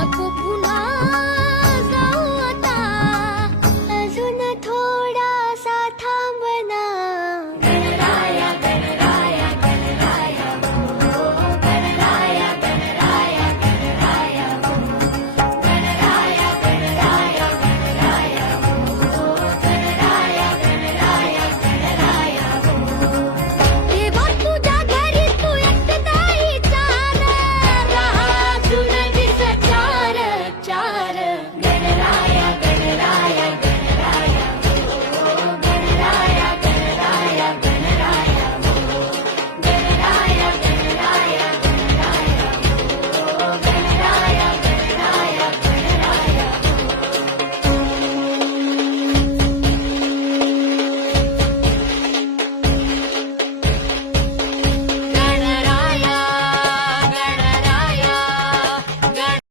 না খুব